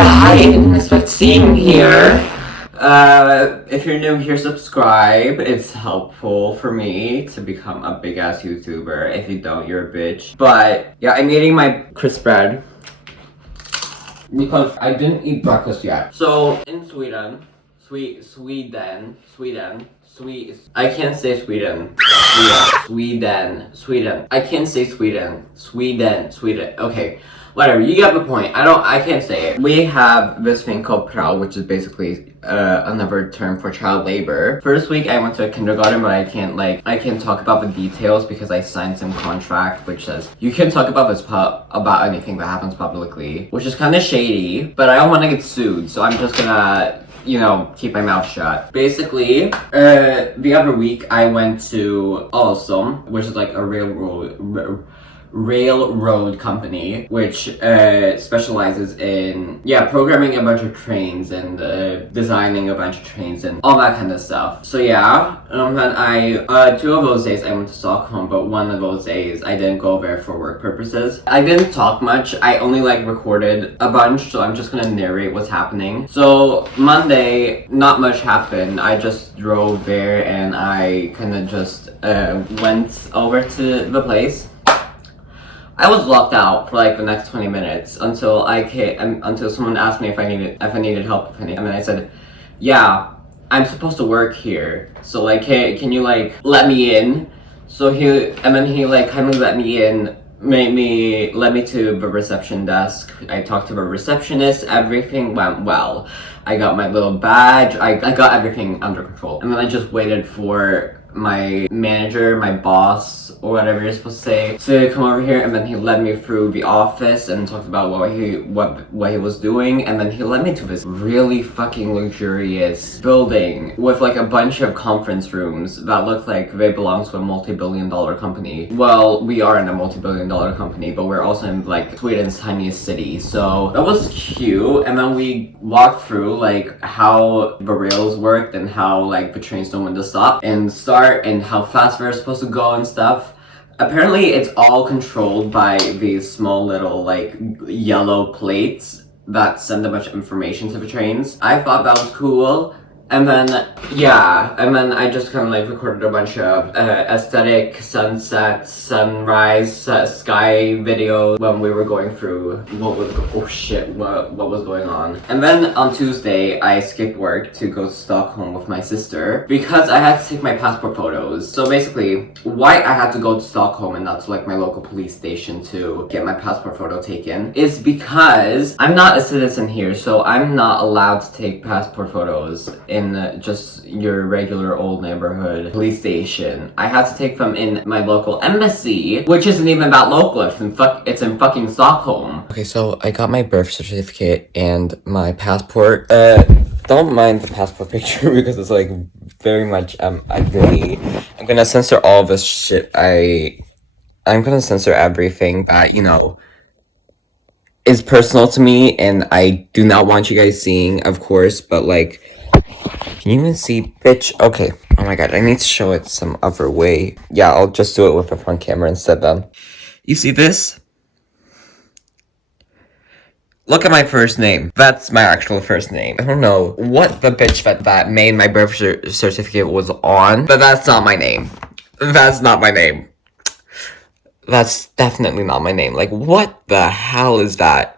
Hi, I didn't expect seeing here. If you're new here, subscribe. It's helpful for me to become a big ass YouTuber. If you don't, you're a bitch. But yeah, I'm eating my crisp bread because I didn't eat breakfast yet. So in Sweden, I can't say Sweden. Sweden. I can't say Sweden. Okay. Whatever, you get the point. I can't say it. We have this thing called prao, which is basically another term for child labor. First week I went to a kindergarten, but I can't talk about the details because I signed some contract which says you can talk about about anything that happens publicly, which is kind of shady, but I don't want to get sued, so I'm just gonna keep my mouth shut. Basically, the other week I went to Alstom, which is like a railroad company which specializes in programming a bunch of trains and designing a bunch of trains and all that kind of stuff. So yeah, and I 2 of those days I went to Stockholm, but 1 of those days I didn't go there for work purposes. I didn't talk much. I only recorded a bunch, so I'm just gonna narrate what's happening. So Monday, not much happened. I just drove there and I kind of just went over to the place. I was locked out for the next 20 minutes until someone asked me if I needed help. And then I said, yeah, I'm supposed to work here. So hey, can you let me in? So he kindly let me in, let me to the reception desk. I talked to the receptionist, everything went well. I got my little badge, I got everything under control. And then I just waited for my manager, my boss, or whatever you're supposed to say, to come over here, and then he led me through the office and talked about what he was doing, and then he led me to this really fucking luxurious building with a bunch of conference rooms that look like they belong to a multi-billion-dollar company. Well, we are in a multi-billion-dollar company, but we're also in Sweden's tiniest city, so that was cute. And then we walked through how the rails worked and how the trains know when to stop and start and how fast we're supposed to go and stuff. Apparently it's all controlled by these small little yellow plates that send a bunch of information to the trains. I thought that was cool. And then I just kind of recorded a bunch of aesthetic sunset, sunrise, sky videos when we were going through what was going on. And then on Tuesday, I skipped work to go to Stockholm with my sister because I had to take my passport photos. So basically, why I had to go to Stockholm and not to my local police station to get my passport photo taken is because I'm not a citizen here, so I'm not allowed to take passport photos in just your regular old neighborhood police station. I had to take them in my local embassy, which isn't even that local. It's in fucking Stockholm. Okay, so I got my birth certificate and my passport. Don't mind the passport picture because it's very much I'm gonna censor all this shit. I'm gonna censor everything that is personal to me, and I do not want you guys seeing, of course, but can you even see, bitch? Okay. Oh my god, I need to show it some other way. Yeah, I'll just do it with the front camera instead then. You see this? Look at my first name. That's my actual first name. I don't know what the bitch that made my birth certificate was on, but that's not my name. That's not my name. That's definitely not my name. What the hell is that?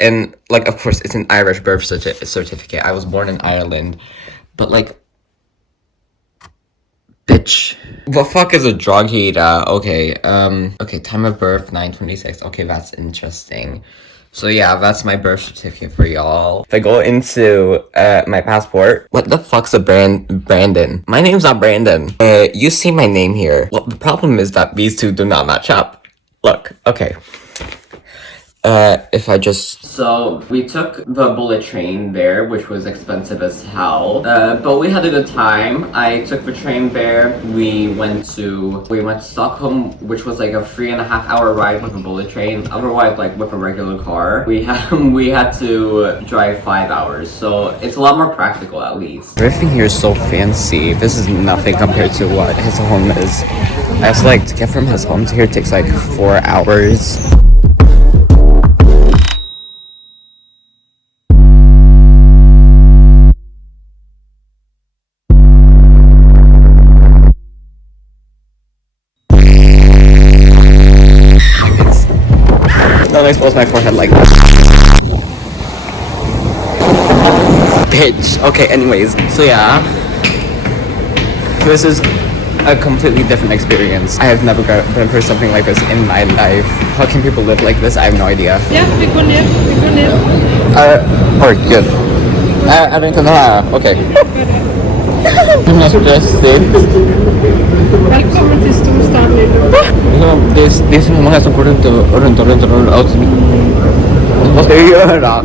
And, of course, it's an Irish birth certificate. I was born in Ireland. But, bitch. The fuck is a drug heater? Okay, okay, time of birth, 9/26. Okay, that's interesting. So, yeah, that's my birth certificate for y'all. If I go into, my passport, what the fuck's a Brandon? My name's not Brandon. You see my name here. Well, the problem is that these two do not match up. Look, okay. If I just... So, we took the bullet train there, which was expensive as hell, but we had a good time. I took the train there. We went to Stockholm, which was a 3.5-hour ride with a bullet train. Otherwise, with a regular car, we had to drive 5 hours, so it's a lot more practical at least. Everything here is so fancy. This is nothing compared to what his home is. I was to get from his home to here takes 4 hours. I expose my forehead like that? Bitch. Okay, anyways. So yeah. This is a completely different experience. I have never been through something like this in my life. How can people live like this? I have no idea. Ja, vi går ner. Gud. Är det inte den här? Okej. Himla stressigt. Välkommen till storstan nu. Det är så många som går runt. Vad ska jag göra?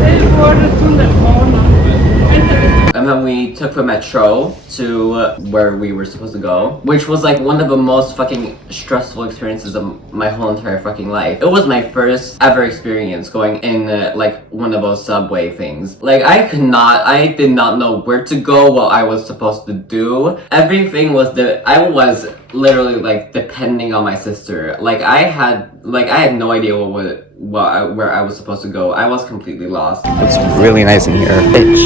Det är vår tunnelbana. And then we took the metro to where we were supposed to go, which was like one of the most fucking stressful experiences of my whole entire fucking life. It was my first ever experience going in like one of those subway things. Like I did not know where to go, what I was supposed to do. Everything was I was literally like depending on my sister. Like I had no idea where I was supposed to go. I was completely lost. It's really nice in here. Bitch.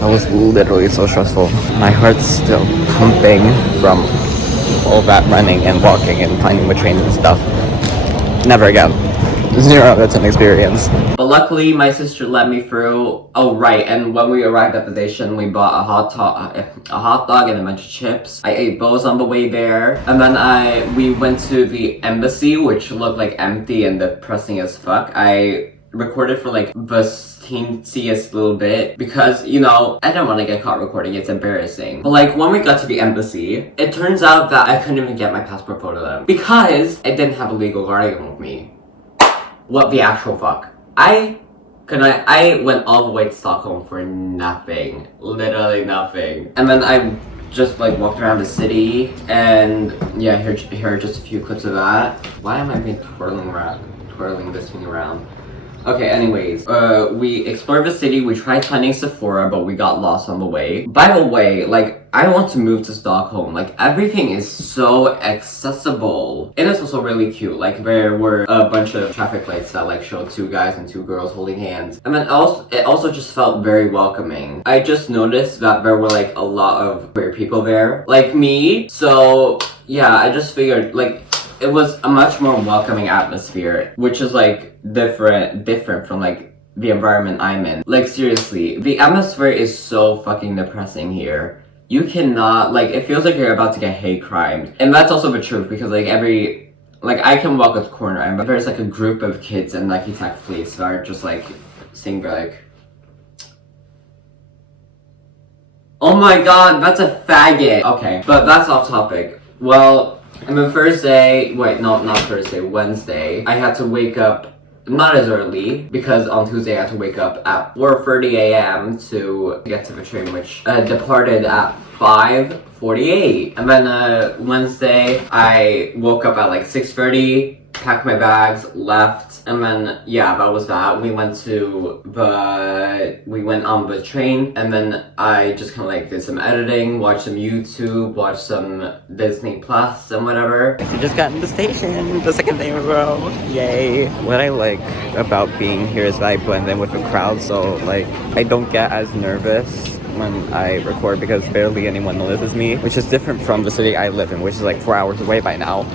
That was literally so stressful. My heart's still pumping from all that running and walking and finding the trains and stuff. Never again. 0 out of 10 experience. But luckily, my sister let me through. Oh right, and when we arrived at the station, we bought a hot dog and a bunch of chips. I ate those on the way there, and then we went to the embassy, which looked like empty and depressing as fuck. I recorded for like the teensiest little bit because, you know, I don't want to get caught recording. It's embarrassing. But like when we got to the embassy, it turns out that I couldn't even get my passport photo then because I didn't have a legal guardian with me. What the actual fuck? I went all the way to Stockholm for nothing. Literally nothing. And then I just like walked around the city and yeah, here are just a few clips of that. Why am I being twirling this thing around? Okay, anyways, we explored the city, we tried finding Sephora, but we got lost on the way. By the way, like, I want to move to Stockholm. Like, everything is so accessible. And it's also really cute. Like, there were a bunch of traffic lights that, like, showed 2 guys and 2 girls holding hands. And then it also just felt very welcoming. I just noticed that there were, like, a lot of queer people there. Like me. So, yeah, I just figured, like, it was a much more welcoming atmosphere, which is like different from like the environment I'm in. Like seriously, the atmosphere is so fucking depressing here. You cannot, like, it feels like you're about to get hate crimed. And that's also the truth because like I can walk at the corner and there's like a group of kids in Nike Tech fleets that are just like saying like, oh my god, that's a faggot. Okay, but that's off topic. Well, and then Wednesday, I had to wake up not as early because on Tuesday I had to wake up at 4:30 a.m. to get to the train, which departed at 5:48. And then Wednesday, I woke up at like 6:30, packed my bags, left, and then yeah, that was that. We went on the train, and then I just kind of like did some editing, watched some YouTube, watched some Disney Plus and whatever. I just got in the station the second day in a row. Yay! What I like about being here is that I blend in with the crowd, so like I don't get as nervous when I record because barely anyone notices me, which is different from the city I live in, which is like 4 hours away by now,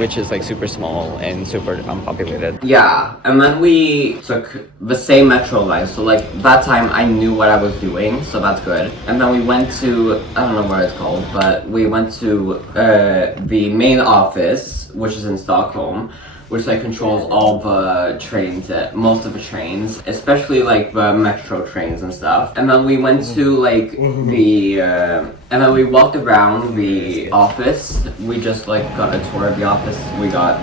which is like super small and super unpopulated. Yeah, and then we took the same metro line, so like that time I knew what I was doing, so that's good. And then we went to, I don't know what it's called, but we went to the main office, which is in Stockholm, which like controls all the trains, most of the trains, especially like the metro trains and stuff. And then we went to like and then we walked around the office. We just like got a tour of the office. We got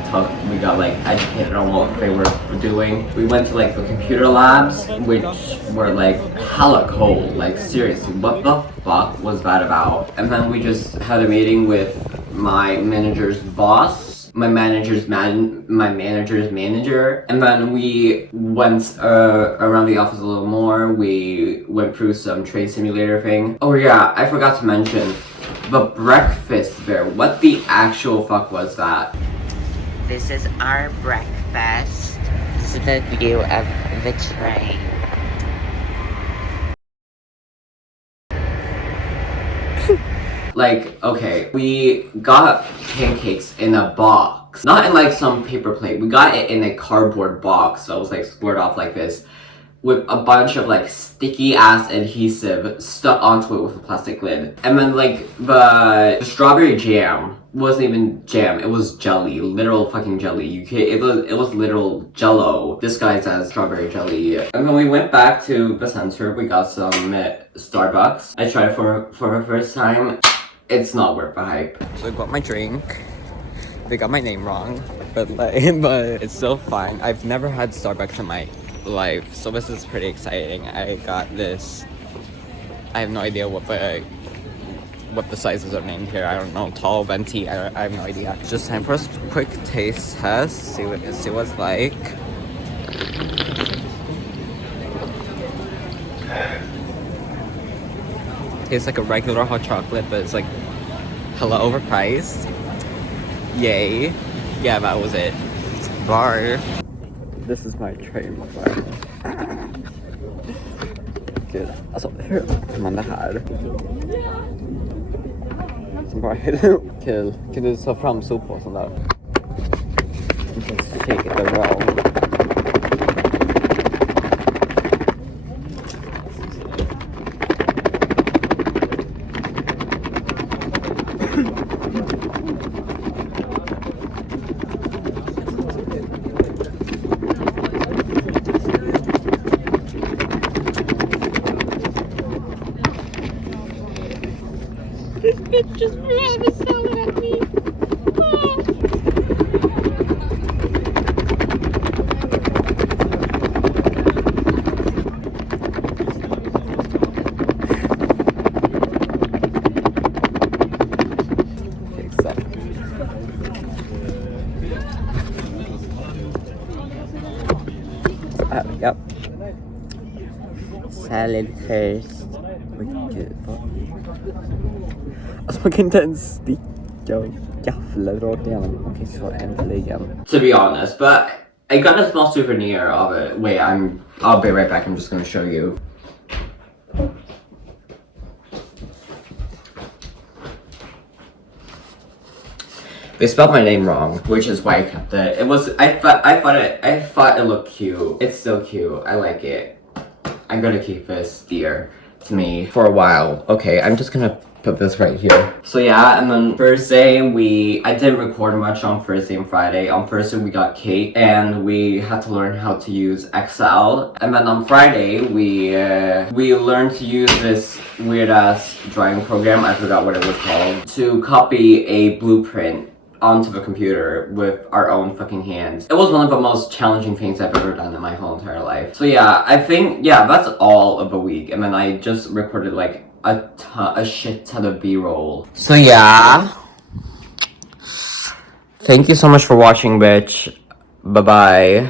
like educated on what they were doing. We went to like the computer labs, which were like hella cold. Like seriously, what the fuck was that about? And then we just had a meeting with my manager's boss, my manager's manager, and then we went around the office a little more. We went through some train simulator thing. Oh yeah, I forgot to mention the breakfast there. What the actual fuck was that? This is our breakfast. This is the view of the train. Like, okay, we got pancakes in a box. box. Not in like some paper plate. We got it in a cardboard box. So it was like squared off like this, with a bunch of like sticky ass adhesive stuck onto it with a plastic lid. And then like the strawberry jam wasn't even jam, it was jelly, literal fucking jelly. It was literal jello disguised as strawberry jelly. And when we went back to the center, we got some Starbucks. I tried it for the first time. It's not worth the hype. So I got my drink. They got my name wrong, but it's still fine. I've never had Starbucks in my life, so this is pretty exciting. I got this. I have no idea what the sizes are named here. I don't know, tall, venti. I have no idea. Just time for a quick taste test. See what it's like. Tastes like a regular hot chocolate, but it's like hella overpriced. Yay. Yeah, that was it. Bye. This is my train. Gud, alltså hur gör man det här? Som bara kul. Kan du ta fram soppåsen där? Just shake it around. This bitch just forever selling at me. Oh. Yep. Salad first. Oj gud, vad? Alltså man kan inte ens sticka och gaffla rakt igenom. Okej, så äntligen. To be honest, but I got a small souvenir of it. Wait, I'll be right back. I'm just gonna show you. They spelled my name wrong, which is why I kept it. I thought it looked cute. It's still cute. I like it. I'm gonna keep this dear to me for a while. Okay, I'm just gonna put this right here. So yeah, and then Thursday I didn't record much on Thursday and Friday. On Thursday we got cake and we had to learn how to use Excel. And then on Friday we learned to use this weird ass drawing program, I forgot what it was called, to copy a blueprint onto the computer with our own fucking hands. It was one of the most challenging things I've ever done in my whole entire life. So yeah, I think, yeah, that's all of the week. And then I just recorded like a shit ton of B-roll. So yeah. Thank you so much for watching, bitch. Bye-bye.